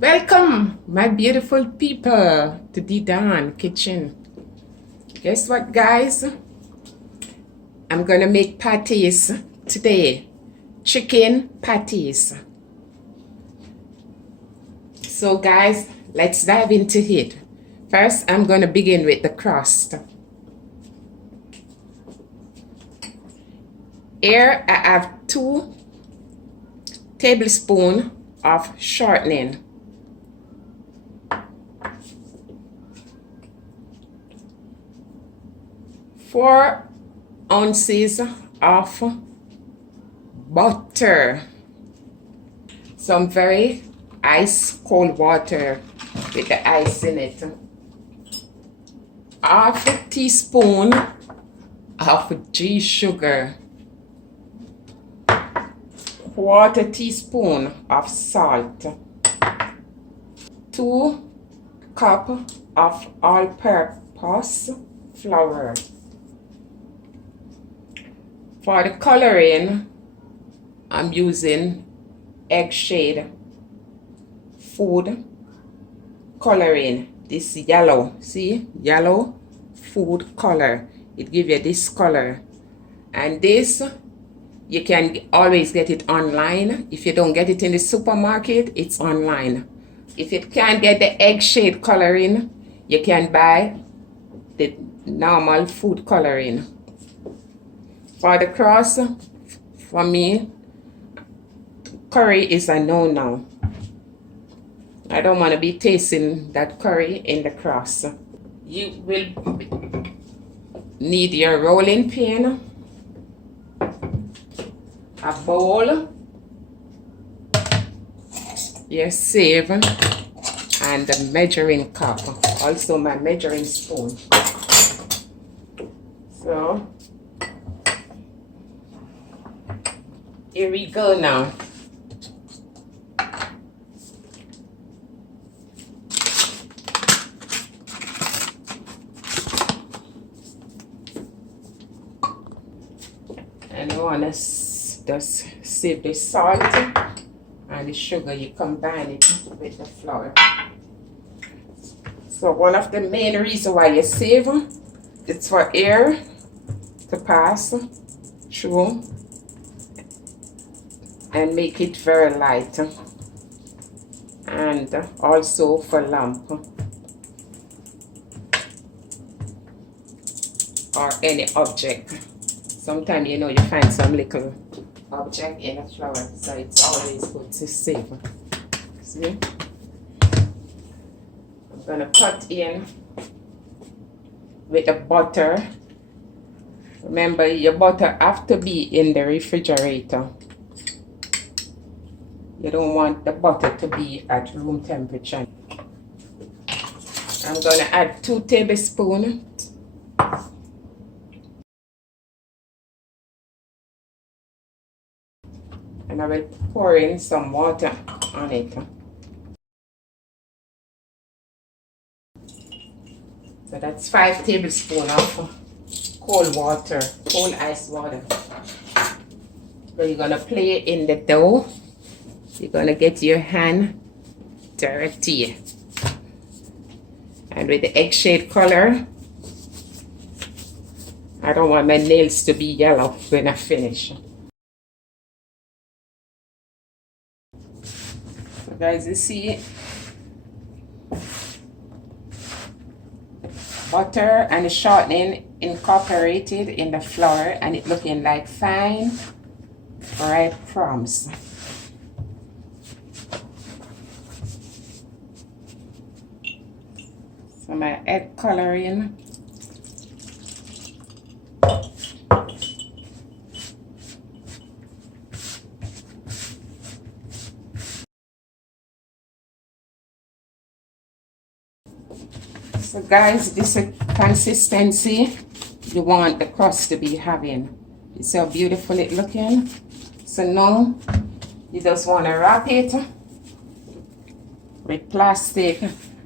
Welcome, my beautiful people, to the Dawn Kitchen. Guess what, guys? I'm gonna make patties today. Chicken patties. So, guys, let's dive into it. First, I'm gonna begin with the crust. Here, I have 2 tablespoons of shortening. 4 ounces of butter, some very ice cold water with the ice in it, half a teaspoon of G sugar, quarter teaspoon of salt, 2 cup of all-purpose flour. For the coloring, I'm using egg shade food coloring. This yellow, see, yellow food color. It gives you this color. And this, you can always get it online. If you don't get it in the supermarket, it's online. If you can't get the egg shade coloring, you can buy the normal food coloring. For the crust, for me, curry is a no-no. I don't want to be tasting that curry in the crust. You will need your rolling pin, a bowl, your sieve, and a measuring cup. Also my measuring spoon. So, here we go now. And you want to just sieve the salt and the sugar. You combine it with the flour. So one of the main reasons why you sieve, it's for air to pass through and make it very light, and also for lump or any object. Sometimes you find some little object in the flour, so it's always good to save. See, I'm gonna cut in with the butter. Remember, your butter have to be in the refrigerator. You don't want the butter to be at room temperature. I'm going to add 2 tablespoons. And I will pour in some water on it. So that's 5 tablespoons of cold water, cold ice water. So you're going to play in the dough. You're going to get your hand dirty. And with the egg shade color, I don't want my nails to be yellow when I finish. So guys, you see, butter and the shortening incorporated in the flour, and it looking like fine bread crumbs. So my egg coloring. So guys, this is consistency you want the crust to be having. It's so beautiful it looking. So now you just want to wrap it with plastic,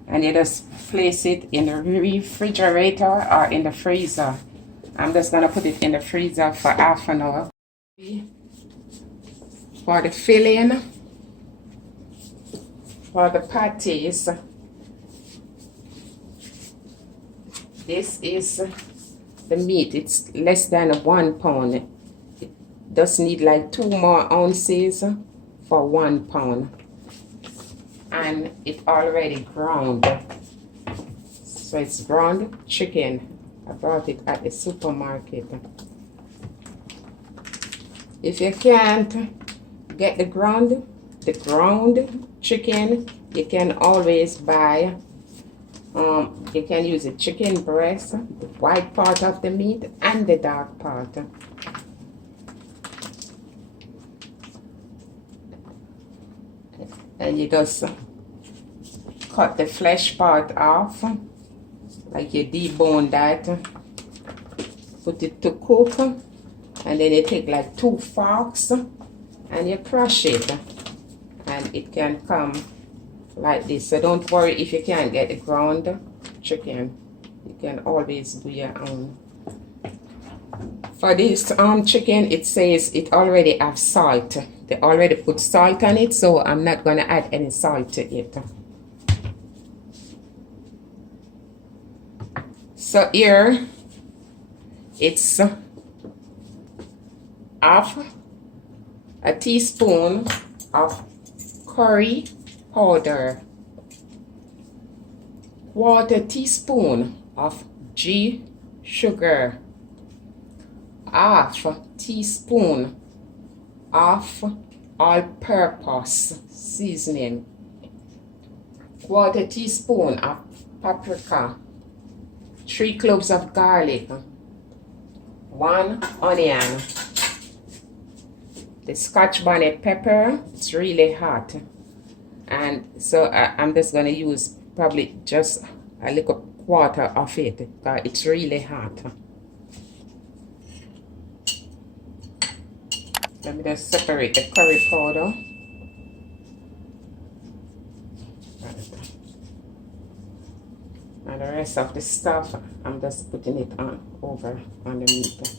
and you just place it in the refrigerator or in the freezer. I'm just going to put it in the freezer for half an hour. For the filling, For the patties, this is the meat. It's less than 1 pound. It does need like 2 more ounces for 1 pound. And it already ground. So it's ground chicken. I bought it at the supermarket. If you can't get the ground chicken, you can always buy, you can use the chicken breast, the white part of the meat and the dark part. And you just cut the flesh part off, like you debone that, put it to cook, and then you take like 2 forks and you crush it, and it can come like this. So don't worry if you can't get the ground chicken, you can always do your own. For this chicken, it says it already have salt. They already put salt on it, so I'm not gonna add any salt to it. So here it's half a teaspoon of curry powder, 1/4 teaspoon of sugar, 1/2 teaspoon of all-purpose seasoning, 1/4 teaspoon of paprika, 3 cloves of garlic, 1 onion, the Scotch bonnet pepper. It's really hot, and so I'm just gonna use probably just a little 1/4 of it because it's really hot. Let me just separate the curry powder. And the rest of the stuff, I'm just putting it on over on the meat.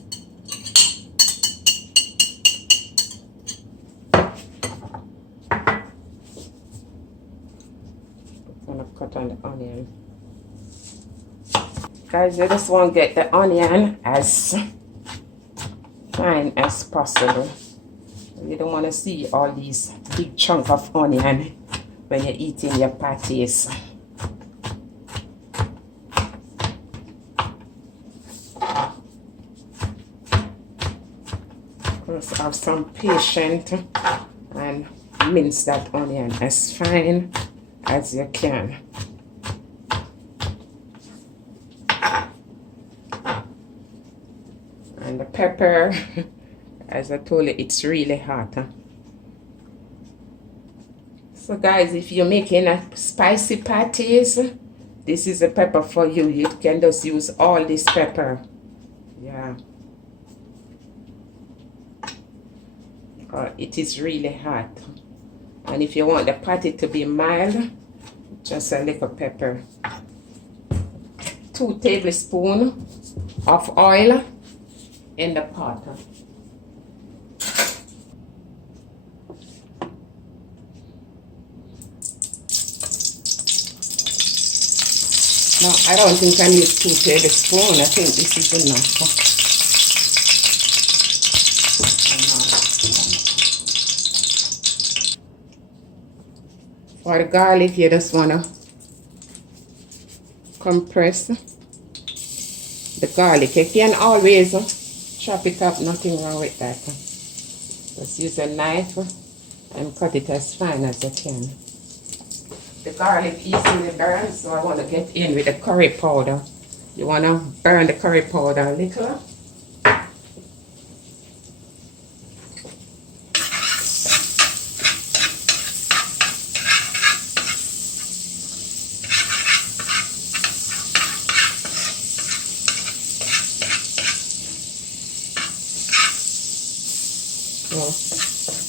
I'm gonna cut on the onion. Guys, you just want to get the onion as fine as possible. You don't want to see all these big chunks of onion when you're eating your patties. Just have some patience and mince that onion as fine as you can. And the pepper, as I told you, it's really hot. So guys, if you're making a spicy patties, this is a pepper for you. You can just use all this pepper. Yeah. It is really hot. And if you want the patty to be mild, just a little pepper. 2 tablespoons of oil in the pot. No, I don't think I need 2 tablespoons. I think this is enough. For the garlic, you just want to compress the garlic. You can always chop it up, nothing wrong with that. Just use a knife and cut it as fine as you can. The garlic easily burns, so I want to get in with the curry powder. You want to burn the curry powder a little.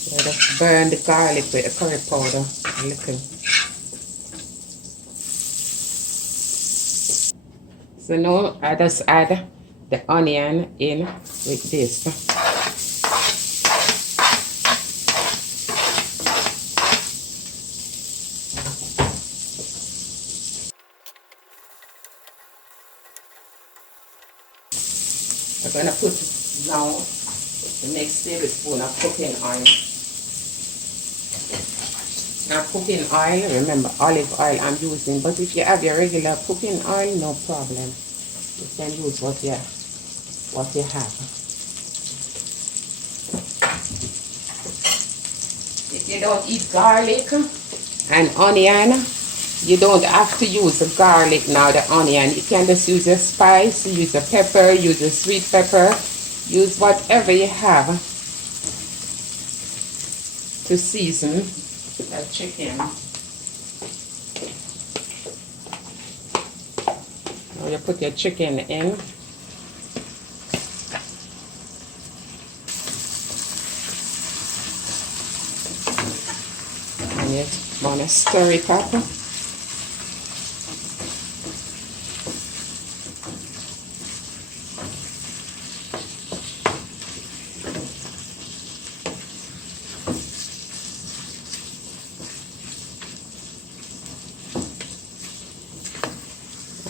So just burn the garlic with the curry powder a little. So now I just add the onion in with this. I'm gonna put now the next tablespoon of cooking oil. Now cooking oil, remember olive oil I'm using, but if you have your regular cooking oil, no problem. You can use what you have. If you don't eat garlic and onion, you don't have to use the garlic now, the onion. You can just use your spice, use the pepper, use the sweet pepper, use whatever you have to season the chicken. Now you put your chicken in. And you want to stir it up.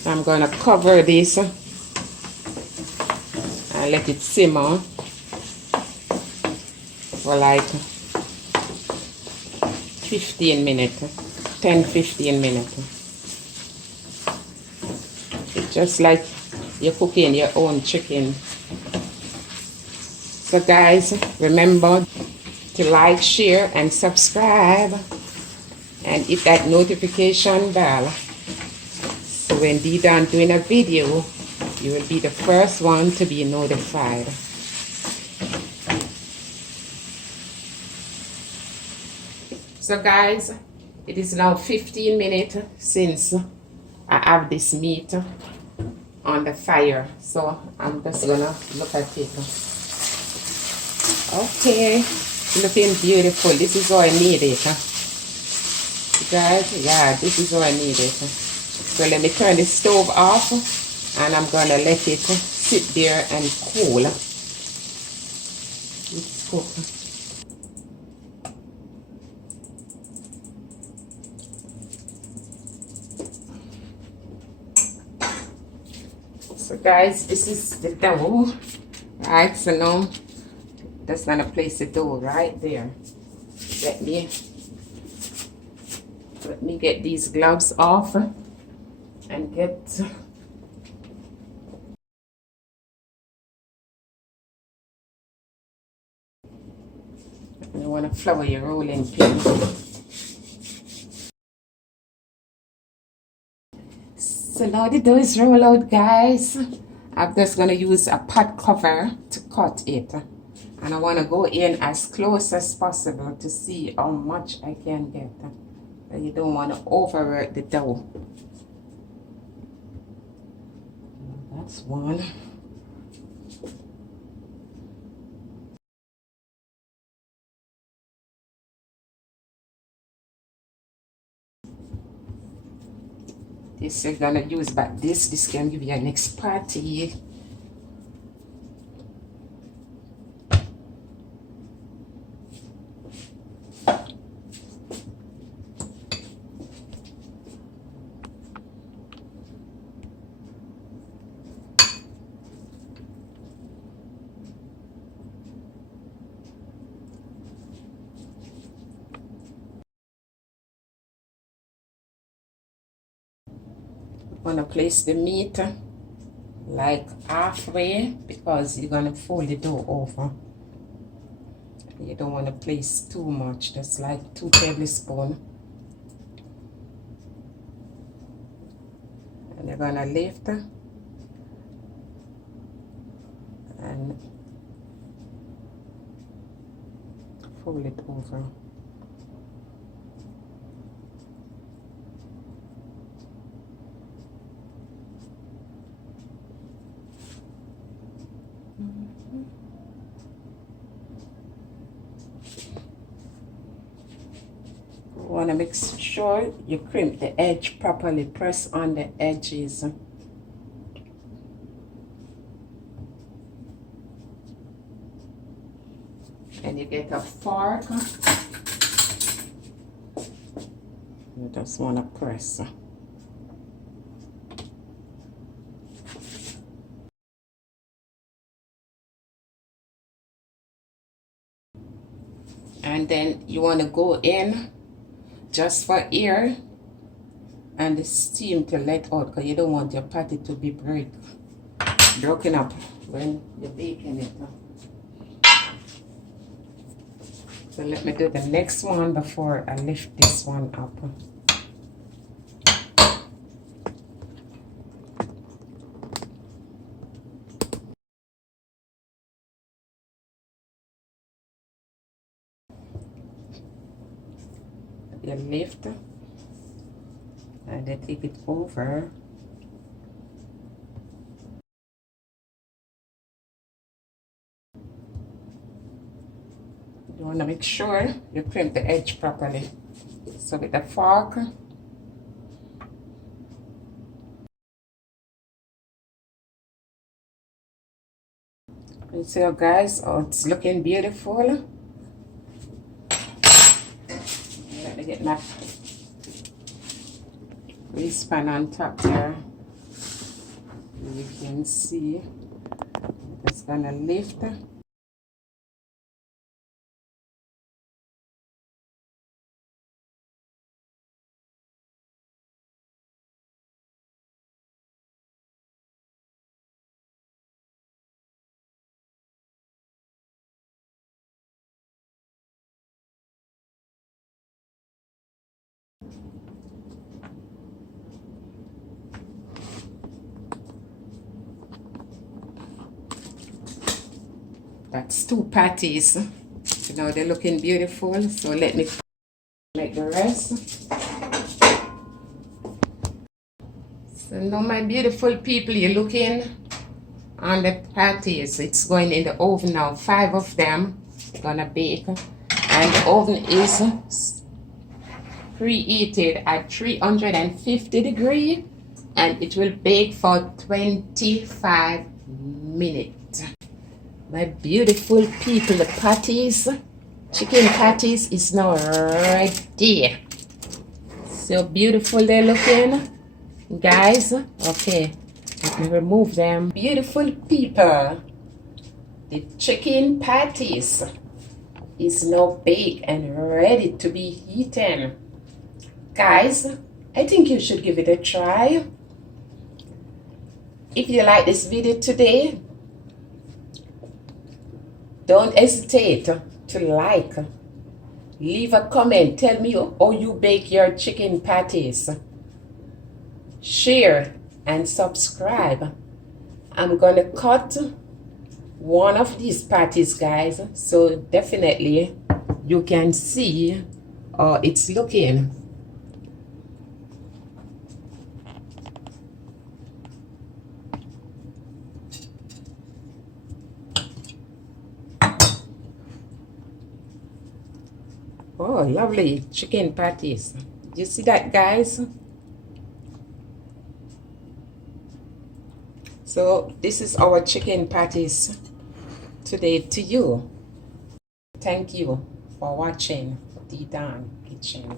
I'm going to cover this and let it simmer for like 15 minutes, 10-15 minutes. It's just like you're cooking your own chicken. So guys, remember to like, share, and subscribe, and hit that notification bell. So when Dee done doing a video, you will be the first one to be notified. So guys, it is now 15 minutes since I have this meat on the fire. So I'm just gonna look at it. Okay, looking beautiful. This is how I need it. Guys, yeah, this is how I need it. So let me turn the stove off and I'm gonna let it sit there and cool. It's cooked. So guys, this is the dough, right? So now just gonna place the dough right there. Let me get these gloves off and get you want to flour your rolling pin. So now the dough is rolled out, guys. I'm just going to use a pot cover to cut it. And I want to go in as close as possible to see how much I can get. But you don't want to overwork the dough. That's one. This you're gonna use, but this can give you a next party. I'm gonna place the meat like halfway because you're gonna fold the dough over. You don't want to place too much, just like 2 tablespoons. And you're gonna lift and fold it over. You want to make sure you crimp the edge properly. Press on the edges. And you get a fork. You just want to press. And then you want to go in just for air and the steam to let out, because you don't want your patty to be broken up when you're baking it. So let me do the next one before I lift this one up. You lift and then take it over. You want to make sure you crimp the edge properly. So with a fork, you see, guys, oh, it's looking beautiful. Let me get my grease pan on top there. You can see it's gonna lift. That's 2 patties. So now they're looking beautiful. So let me make the rest. So now, my beautiful people, you're looking on the patties. It's going in the oven now. 5 of them gonna bake, and the oven is preheated at 350 degrees, and it will bake for 25 minutes. My beautiful people, the patties, chicken patties, is now ready. So beautiful they're looking, guys. Okay, let me remove them. Beautiful people, the chicken patties is now baked and ready to be eaten. Guys, I think you should give it a try. If you like this video today, don't hesitate to like, leave a comment, tell me how you bake your chicken patties, share and subscribe. I'm gonna cut one of these patties, guys, so definitely you can see how it's looking. Oh, lovely chicken patties. You see that, guys? So this is our chicken patties today to you. Thank you for watching the Dan Kitchen.